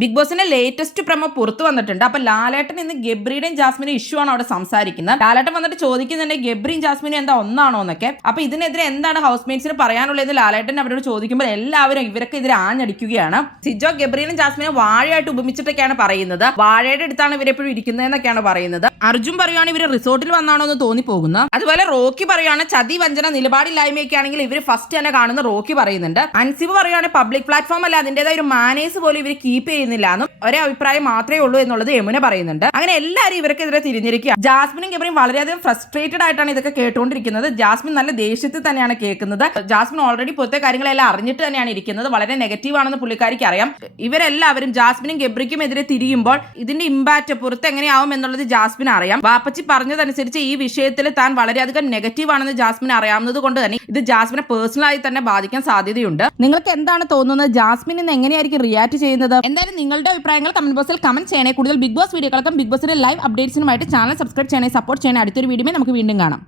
Big ബോസിന്റെ latest promo പുറത്തു വന്നിട്ടുണ്ട്. അപ്പൊ ലാലേട്ടൻ ഇന്ന് ഗബ്രിയുടെയും ജാസ്മിനും ഇഷ്യൂ ആണ് അവിടെ സംസാരിക്കുന്നത്. ലാലേട്ടൻ വന്നിട്ട് ചോദിക്കുന്നുണ്ട് ഗബ്രിയും ജാസ്മിനും എന്താ ഒന്നാണോ എന്നൊക്കെ. അപ്പൊ ഇതിനെതിരെ എന്താണ് ഹൗസ് മേറ്റ്സിന് പറയാനുള്ളത് ലാലേട്ടൻ അവരോട് ചോദിക്കുമ്പോൾ എല്ലാവരും ഇവരൊക്കെ ഇതിരെ ആഞ്ഞടിക്കുകയാണ്. സിജോ ഗബ്രിയും ജാസ്മിനും വാഴയായിട്ട് ഉപമിച്ചിട്ടൊക്കെയാണ് പറയുന്നത്. വാഴയുടെ അടുത്താണ് ഇവരെപ്പോഴും ഇരിക്കുന്നതെന്നൊക്കെയാണ് പറയുന്നത്. അർജുൻ പറയുകയാണ് ഇവര് റിസോർട്ടിൽ വന്നാണോ എന്ന് തോന്നിപ്പോകുന്നത്. അതുപോലെ റോക്കി പറയുകയാണ് ചതി വഞ്ചന നിലപാടില്ലായ്മയൊക്കെ ആണെങ്കിൽ ഇവർ ഫസ്റ്റ് തന്നെ കാണുന്ന റോക്കി പറയുന്നുണ്ട്. അൻസിബ് പറയുകയാണ് പബ്ലിക് പ്ലാറ്റ്ഫോം അല്ല, അതിന്റേതായ ഒരു മാനേഴ്സ് പോലും ഇവർ കീപ്പ് ചെയ്യുന്നില്ല എന്നും ഒരേ അഭിപ്രായം മാത്രമേ ഉള്ളൂ എന്നുള്ളത് യമുന പറയുന്നുണ്ട്. അങ്ങനെ എല്ലാവരും ഇവർക്കെതിരെ തിരിഞ്ഞിരിക്കുക. ജാസ്മിനും ഗബ്രിയും വളരെയധികം ഫ്രസ്ട്രേറ്റഡ് ആയിട്ടാണ് ഇതൊക്കെ കേട്ടുകൊണ്ടിരിക്കുന്നത്. ജാസ്മിൻ നല്ല ദേഷ്യത്തിൽ തന്നെയാണ് കേൾക്കുന്നത്. ജാസ്മിൻ ഓൾറെഡി പുറത്തെ കാര്യങ്ങളെല്ലാം അറിഞ്ഞിട്ട് തന്നെയാണ് ഇരിക്കുന്നത്. വളരെ നെഗറ്റീവ് ആണെന്ന് പുള്ളിക്കാരിക്ക് അറിയാം. ഇവരെല്ലാവരും ജാസ്മിനും ഗബ്രിക്കും എതിരെ തിരിയുമ്പോൾ ഇതിന്റെ ഇമ്പാക്ട് പുറത്ത് എങ്ങനെയാവും എന്നുള്ളത് ജാസ്മിൻ അറിയാം. വാപ്പച്ചി പറഞ്ഞതനുസരിച്ച് ഈ വിഷയത്തിൽ താൻ വളരെയധികം നെഗറ്റീവ് ആണെന്ന് ജാസ്മിൻ അറിയാവുന്നത് കൊണ്ട് തന്നെ ഇത് ജാസ്മിനെ പേഴ്സണലായി തന്നെ ബാധിക്കാൻ സാധ്യതയുണ്ട്. നിങ്ങൾക്ക് എന്താണ് തോന്നുന്നത്? ജാസ്മിൻ ഇന്ന് എങ്ങനെയായിരിക്കും റിയാക്ട് ചെയ്യുന്നത്? എന്തായാലും നിങ്ങളുടെ അഭിപ്രായങ്ങൾ കമന്റ് ബോക്സിൽ കമന്റ് ചെയ്യണേ. കൂടുതൽ ബിഗ് ബോസ് വീഡിയോകൾക്കും ബിഗ് ബോസിന്റെ ലൈവ് അപ്ഡേറ്റ്സിനുമായിട്ട് ചാനൽ സബ്സ്ക്രൈബ് ചെയ്യണേ, സപ്പോർട്ട് ചെയ്യണേ. അടുത്തൊരു വീഡിയോയിൽ നമുക്ക് വീണ്ടും കാണാം.